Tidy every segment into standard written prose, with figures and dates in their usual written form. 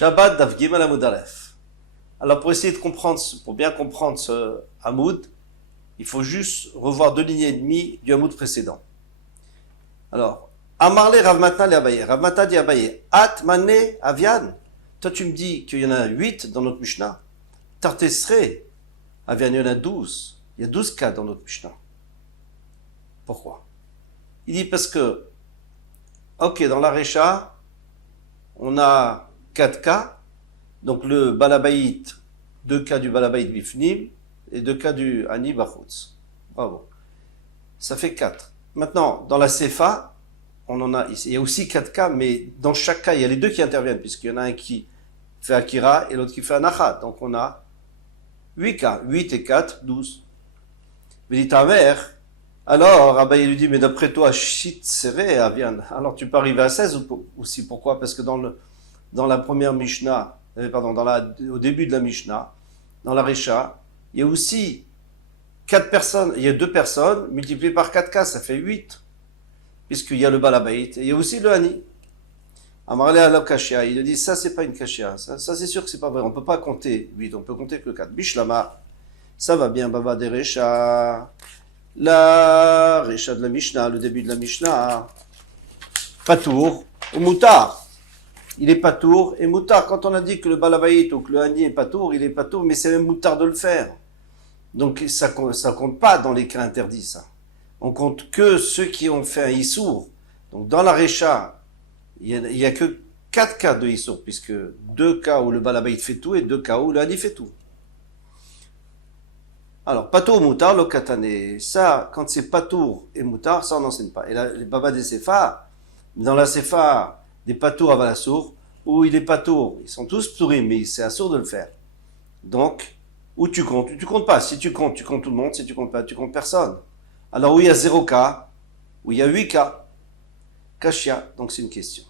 Shabbat Daf Gimel Amud Aleph. Alors pour essayer de comprendre, pour bien comprendre ce Hamoud, il faut juste revoir 2 lignées et demie du Hamoud précédent. Alors, Amarle Rav Matna li Abaye. Rav Matna dit Abaye, At Mané Avian. Toi tu me dis qu'il y en a 8 dans notre Mishnah. Tartesre, Avian, il y en a 12. Il y a 12 cas dans notre Mishnah. Pourquoi? Il dit parce que, ok, dans la Recha, on a 4 cas. Donc le Balabaït, 2 cas du Balabaït Bifnim et 2 cas du Ani Bachutz. Bravo. Ça fait 4. Maintenant, dans la Sefa, il y a aussi 4 cas, mais dans chaque cas, il y a les 2 qui interviennent, puisqu'il y en a un qui fait Akira et l'autre qui fait Anacha. Donc on a 8 cas. 8 et 4, 12. Mais dit ta mère, alors Abaye lui dit, mais d'après toi, Shit Sere Avian, alors tu peux arriver à 16 ou aussi. Pourquoi? Parce que dans la première Mishnah, au début de la Mishnah, dans la Recha, il y a aussi 4 personnes, il y a 2 personnes, multipliées par 4 cas, ça fait 8. Puisqu'il y a le Balabait, et il y a aussi le Hani. Amarle ala kashia, il dit, ça c'est pas une kashia, ça c'est sûr que c'est pas vrai, on peut pas compter 8, on peut compter que 4. Bishlama, ça va bien, Baba de Recha, la Recha de la Mishnah, le début de la Mishnah, Patour ou Moutar. Il est Patour et Moutar. Quand on a dit que le Balabait ou que le Hani est Patour, il est Patour, mais c'est même Moutar de le faire. Donc ça compte pas dans les cas interdits, ça. On compte que ceux qui ont fait un Issour. Donc dans la Recha, il y a que 4 cas de Issour, puisque 2 cas où le Balabait fait tout et 2 cas où le Hani fait tout. Alors, Patour ou Moutar, le Katane, ça, quand c'est Patour et Moutar, ça on n'enseigne pas. Et là, les Baba des Sefa, dans la Sefa, des Patour à Valassour, où il est Patour, ils sont tous Ptourim, mais c'est assour de le faire. Donc, où tu comptes pas. Si tu comptes tout le monde. Si tu comptes pas, tu comptes personne. Alors, où il y a 0 cas, où il y a 8 cas, Kashia, donc c'est une question.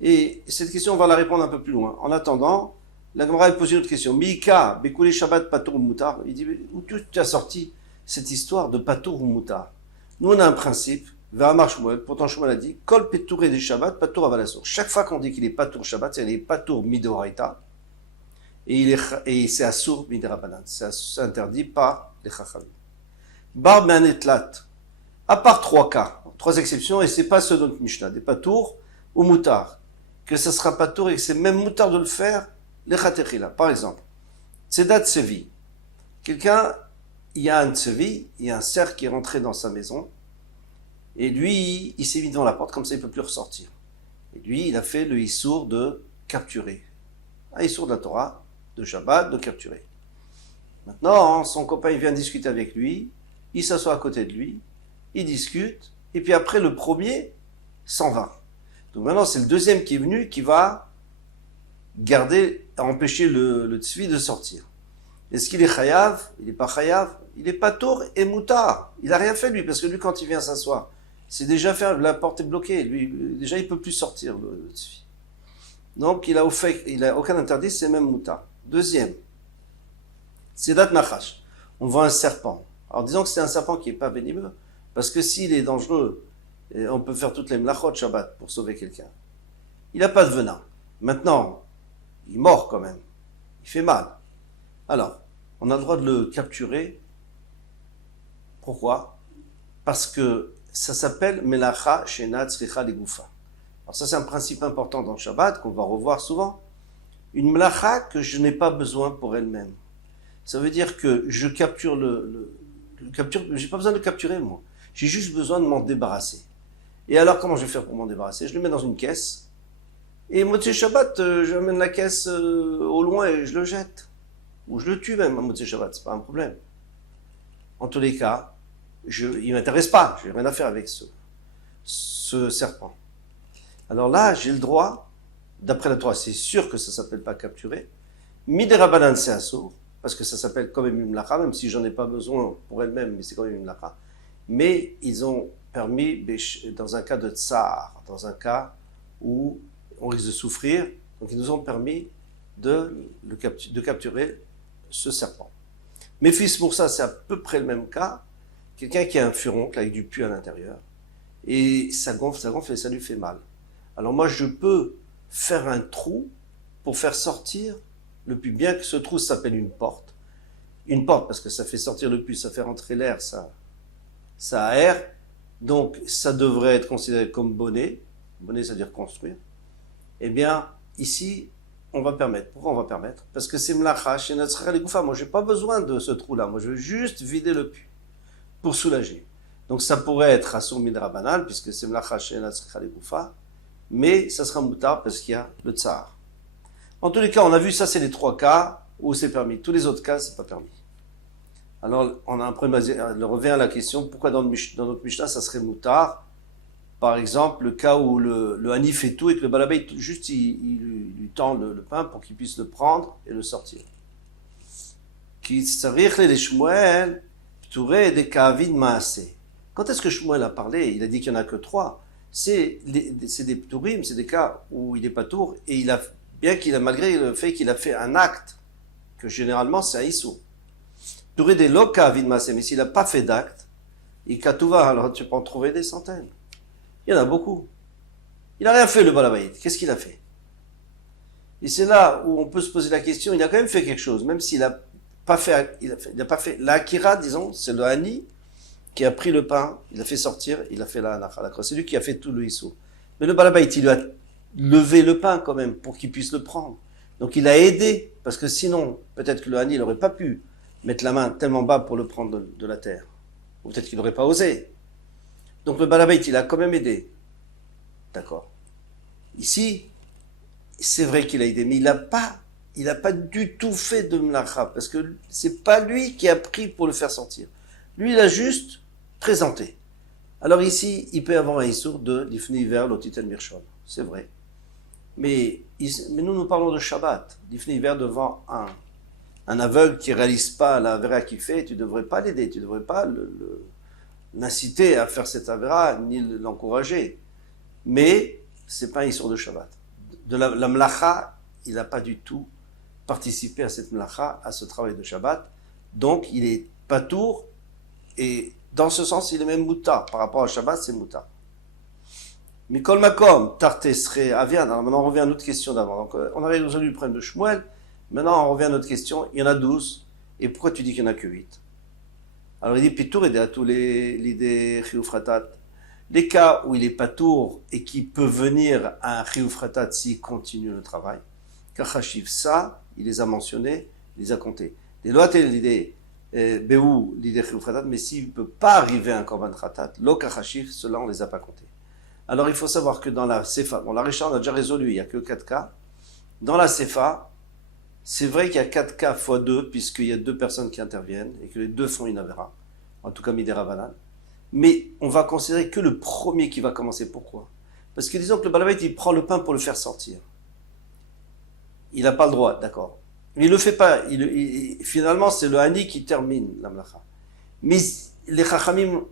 Et cette question, on va la répondre un peu plus loin. En attendant, la Gemara pose une autre question. Mika, Bekoulé Shabbat, Patour ou Moutar. Il dit, où tu as sorti cette histoire de Patour ou Moutar? Nous, on a un principe, V'amar Shmuel, pourtant Shmuel a dit, Kol Petouré des Shabbat, Patour Avalassour. Chaque fois qu'on dit qu'il est Patour Shabbat, c'est qu'il est Patour Midoraita. Et c'est Assour Midrabanan. C'est interdit par les Chachamim. Bar Manetlat. À part 3 cas, 3 exceptions, et c'est pas ceux de notre Mishnah, des Patour ou Moutar. Que ça sera Patour et que c'est même Moutar de le faire, les Chatechila. Par exemple, Tzedat Tsevi. Quelqu'un, il y a un Tsevi, il y a un cerf qui est rentré dans sa maison, et lui, il s'est mis devant la porte, comme ça il ne peut plus ressortir. Et lui, il a fait le Issour de capturer. Un Issour de la Torah, de Shabbat, de capturer. Maintenant, son copain, il vient discuter avec lui, il s'assoit à côté de lui, il discute, et puis après, le premier s'en va. Donc maintenant, c'est le deuxième qui est venu, qui va empêcher le tzvi de sortir. Est-ce qu'il est chayav? Il n'est pas chayav. Il est patour et moutar. Il n'a rien fait, lui, parce que lui, quand il vient s'asseoir, c'est déjà fait, la porte est bloquée. Lui, déjà, il ne peut plus sortir, le tzvi. Donc, il a aucun interdit, c'est même moutar. Deuxième, Sedat Nachash. On voit un serpent. Alors, disons que c'est un serpent qui n'est pas venimeux, parce que s'il est dangereux, on peut faire toutes les mlachot Shabbat pour sauver quelqu'un. Il n'a pas de venin. Maintenant, il mord quand même. Il fait mal. Alors, on a le droit de le capturer. Pourquoi? Parce que ça s'appelle Melacha Shena Tzricha Legoufa. Alors ça, c'est un principe important dans le Shabbat qu'on va revoir souvent. Une melacha que je n'ai pas besoin pour elle-même. Ça veut dire que je capture j'ai pas besoin de le capturer, moi. J'ai juste besoin de m'en débarrasser. Et alors, comment je vais faire pour m'en débarrasser? Je le mets dans une caisse. Et Motzei Shabbat, je amène la caisse au loin et je le jette. Ou je le tue même à Motzei Shabbat, c'est pas un problème. En tous les cas, il m'intéresse pas, je n'ai rien à faire avec ce serpent. Alors là, j'ai le droit, d'après la Torah, c'est sûr que ça s'appelle pas capturer. Miderabanan, c'est assour, parce que ça s'appelle quand même une mlacha, même si j'en ai pas besoin pour elle-même, mais c'est quand même une mlacha. Mais ils ont permis, dans un cas de tsar, dans un cas où on risque de souffrir, donc ils nous ont permis de capturer ce serpent. Mes fils, pour ça, c'est à peu près le même cas. Quelqu'un qui a un furoncle avec du pu à l'intérieur, et ça gonfle et ça lui fait mal. Alors moi, je peux faire un trou pour faire sortir le puits. Bien que ce trou s'appelle une porte. Une porte parce que ça fait sortir le puits, ça fait rentrer l'air, ça aère. Donc ça devrait être considéré comme bonnet. Bonnet, c'est-à-dire construire. Eh bien, ici, on va permettre. Pourquoi on va permettre? Parce que c'est mlacha chez Natsra les Goufa. Moi, je n'ai pas besoin de ce trou-là. Moi, je veux juste vider le puits pour soulager. Donc ça pourrait être Asur Midrabanan, puisque c'est mlacha chez Natsra les Goufa. Mais ça sera moutard parce qu'il y a le tsar. En tous les cas, on a vu ça, c'est les 3 cas où c'est permis. Tous les autres cas, c'est pas permis. Alors, on a un problème, on revient à la question, pourquoi dans notre Mishnah, ça serait moutard? Par exemple, le cas où le Hani fait tout et que le balabé, juste, il lui tend le pain pour qu'il puisse le prendre et le sortir. Quand est-ce que Shmuel a parlé? Il a dit qu'il n'y en a que 3. C'est des pturim, c'est des cas où il est pas tour et malgré le fait qu'il a fait un acte, que généralement c'est un issou. Touré des loka avid massé, mais s'il n'a pas fait d'acte, il katouva, alors tu peux en trouver des centaines. Il y en a beaucoup. Il n'a rien fait le balabaïd. Qu'est-ce qu'il a fait? Et c'est là où on peut se poser la question, il a quand même fait quelque chose, même s'il n'a pas fait, l'akira, disons, c'est le hani qui a pris le pain, il a fait sortir, il a fait la hanacha. C'est lui qui a fait tout le issou. Mais le balabaïd, il lui a levé le pain quand même pour qu'il puisse le prendre. Donc il a aidé, parce que sinon, peut-être que le hani n'aurait pas pu mettre la main tellement bas pour le prendre de la terre. Ou peut-être qu'il n'aurait pas osé. Donc le balabait, il a quand même aidé. D'accord. Ici, c'est vrai qu'il a aidé, mais il n'a pas du tout fait de mlacha, parce que c'est pas lui qui a pris pour le faire sortir. Lui, il a juste présenté. Alors ici, il peut y avoir un issour de l'ifni vers l'otiten mirshon. C'est vrai. Mais nous parlons de Shabbat. L'ifni vers devant un aveugle qui ne réalise pas la vera qu'il fait, tu ne devrais pas l'aider, tu ne devrais pas l'inciter à faire cette avera, ni l'encourager. Mais ce n'est pas un issur de Shabbat. De la mlacha, il n'a pas du tout participé à cette mlacha, à ce travail de Shabbat. Donc, il est patour, et dans ce sens, il est même moutar. Par rapport à Shabbat, c'est moutar. Mikol makom, tarte serait avian. Alors maintenant, on revient à notre question d'avant. Donc, on avait résolu le problème de Shmuel. Maintenant, on revient à notre question. Il y en a 12. Et pourquoi tu dis qu'il n'y en a que 8? Alors, il dit Pitour et à tous l'idée chioufratat. Les cas où il est patour et qui peut venir à un chioufratat s'il continue le travail. Kachashiv, ça, il les a mentionnés, il les a comptés. Les lois, l'idée, Béou, l'idée chioufratat, mais s'il ne peut pas arriver à un korban khatat, lo kachashiv, cela, on ne les a pas comptés. Alors, il faut savoir que dans la Sefa, bon, la Récha, on a déjà résolu, il n'y a que 4 cas. Dans la Sefa, c'est vrai qu'il y a 4 cas fois 2, puisqu'il y a 2 personnes qui interviennent, et que les 2 font une avera, en tout cas midera banane. Mais on va considérer que le premier qui va commencer. Pourquoi? Parce que disons que le balabait, il prend le pain pour le faire sortir. Il n'a pas le droit, d'accord. Mais il ne le fait pas. Finalement, c'est le hani qui termine la mlacha. Mais les chachamim,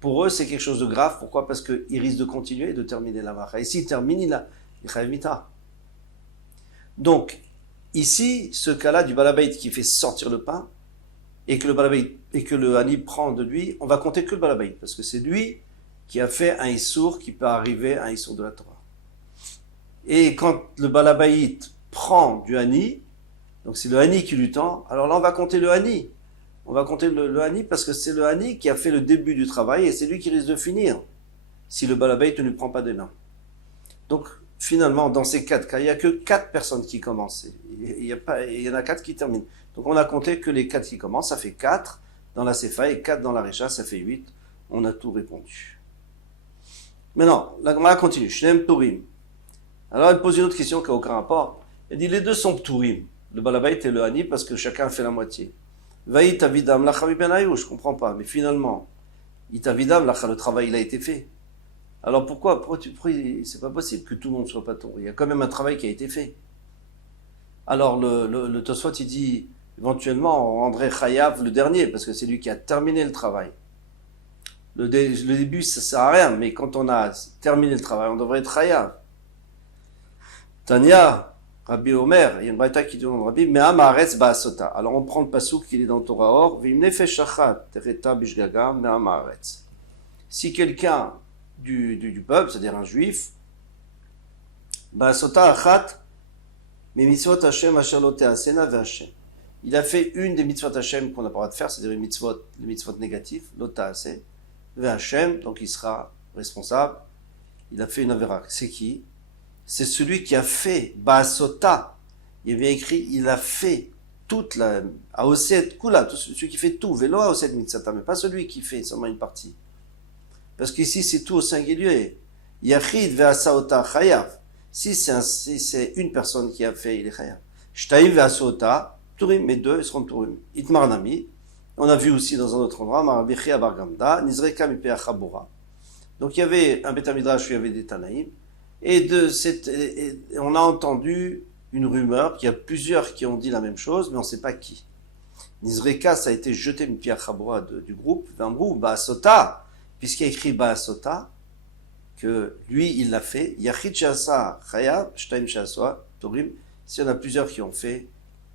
pour eux, c'est quelque chose de grave. Pourquoi? Parce qu'ils risquent de continuer et de terminer la mlacha. Et s'il termine, il a chayav mita. Donc, ici, ce cas-là du balabait qui fait sortir le pain, et que le hani prend de lui, on va compter que le balabait, parce que c'est lui qui a fait un issour qui peut arriver à un issour de la Torah. Et quand le balabait prend du hani, donc c'est le hani qui lui tend, alors là on va compter le hani. On va compter le hani parce que c'est le hani qui a fait le début du travail et c'est lui qui risque de finir, si le balabait ne lui prend pas des mains. Donc finalement, dans ces 4 cas, il n'y a que 4 personnes qui commencent. Il y en a 4 qui terminent. Donc on a compté que les 4 qui commencent, ça fait 4 dans la Sefa et 4 dans la Récha, ça fait 8. On a tout répondu. Maintenant, la Gemara continue. Shneem Turim. Alors elle pose une autre question qui n'a aucun rapport. Elle dit les deux sont Turim. Le Balabait et le Hani parce que chacun fait la moitié. Vaït avidam lacha mi ben ayou, je comprends pas. Mais finalement, it avidam lacha, le travail il a été fait. Alors pourquoi c'est pas possible que tout le monde soit pas tour. Il y a quand même un travail qui a été fait. Alors le Tosfot il dit éventuellement on rendrait Chayav le dernier parce que c'est lui qui a terminé le travail. Le début ça sert à rien, mais quand on a terminé le travail on devrait être Chayav. Tania, Rabbi Omer, il y a une braïta qui dit au Rabbi, Me'am haaretz ba'asota. Alors on prend le passouk qui est dans le Torah Or, V'im nefesh achat tereta bishgaga me'am haaretz. Si quelqu'un du peuple, c'est-à-dire un juif, Ba'asota achat, mais mitzvot Hashem asher lo te'asena ve'Hashem. Il a fait une des mitzvot Hashem qu'on n'a pas le droit de faire, c'est-à-dire les mitzvot négatifs, lo te'aseh, ve'Hashem, donc il sera responsable. Il a fait une avéra. C'est qui? C'est celui qui a fait Ba'asota. Il y avait écrit, il a fait toute la Aoset Kula, celui qui fait tout, Velo Aoset Mitzata, mais pas celui qui fait seulement une partie. Parce qu'ici c'est tout au singulier. Yachid Ve'asaota Chayav. Si c'est une personne qui a fait, il est Chayav. Shtaim Ve'asaota, Turim, mais deux, ils seront Turim. Itmar Nami. On a vu aussi dans un autre endroit, Marabichi Abargamda, Nizreka Mipea Chabura. Donc il y avait un Beth Midrash où il y avait des Tanaïm. Et on a entendu une rumeur qu'il y a plusieurs qui ont dit la même chose, mais on ne sait pas qui. Nizreka, ça a été jeté une pierre chaboura du groupe, Vambrou, Ba'asota, puisqu'il y a écrit Ba'asota, que lui, il l'a fait. Yachid Shasa, Chayav, Shtaim Shaswa, Torim. S'il y en a plusieurs qui ont fait,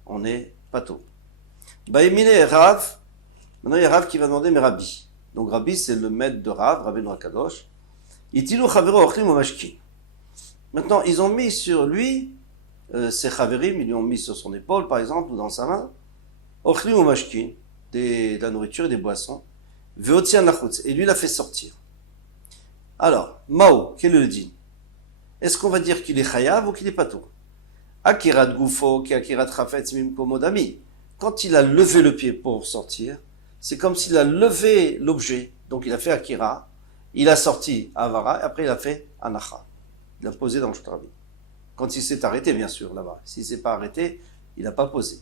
on est pato. Ba'emine Rav, maintenant il y a Rav qui va demander, mais Rabbi. Donc Rabbi, c'est le maître de Rav, Rabbeinu HaKadosh. Itilu Chavero Ochlim Omashkin. Maintenant, ils ont mis sur lui, ses Chaverim, ils lui ont mis sur son épaule, par exemple, ou dans sa main, Ochlim ou Mashkin, de la nourriture et des boissons, Veotzian Lachutz, et lui l'a fait sortir. Alors, Mao, quel est le din? Est-ce qu'on va dire qu'il est Chayav ou qu'il est Patour? Akirat Gufo, ki Akirat Chafetz Mim Komodami. Quand il a levé le pied pour sortir, c'est comme s'il a levé l'objet. Donc il a fait Akira, il a sorti Avara, et après il a fait Anacha. Il a posé dans le Shtravi. Quand il s'est arrêté, bien sûr, là-bas. S'il ne s'est pas arrêté, il n'a pas posé.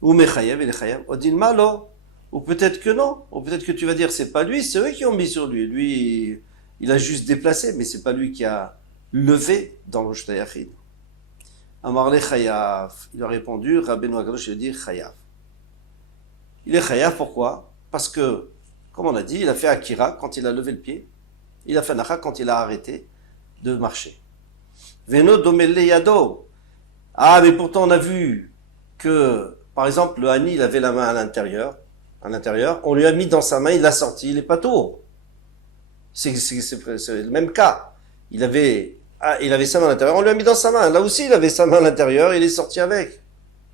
Ou Mechayev, il est Chayev. Odin Malo. Ou peut-être que non. Ou peut-être que tu vas dire, c'est pas lui, c'est eux qui ont mis sur lui. Lui, il a juste déplacé, mais c'est pas lui qui a levé dans le Shtayachid. Amarle Chayav. Il a répondu, Rabbeinu HaKadosh, il a dit Chayav. Il est Chayav, pourquoi? Parce que, comme on a dit, il a fait Akira quand il a levé le pied. Il a fait Nacha quand il a arrêté de marcher. Veno domele yado. Ah, mais pourtant on a vu que, par exemple, le Hani, il avait la main à l'intérieur. On lui a mis dans sa main, il l'a sorti, il est pas tour. C'est le même cas. Il avait sa main à l'intérieur, on lui a mis dans sa main. Là aussi, il avait sa main à l'intérieur, il est sorti avec.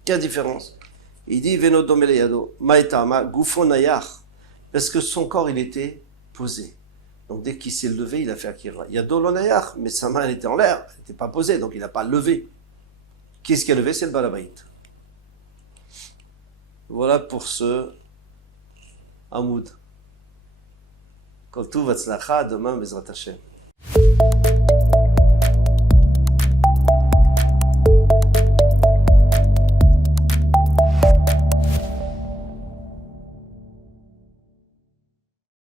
Quelle différence? Il dit, Veno domele yado. Maetama, gufo nayach. Parce que son corps, il était posé. Donc dès qu'il s'est levé, il a fait Akira. Il y a Dolonayach, mais sa main elle était en l'air, elle n'était pas posée, donc il n'a pas levé. Qu'est-ce qui a levé? C'est le Balabaït. Voilà pour ce Hamoud. Kol Tuv Hatzlacha, demain Bezrat Hashem.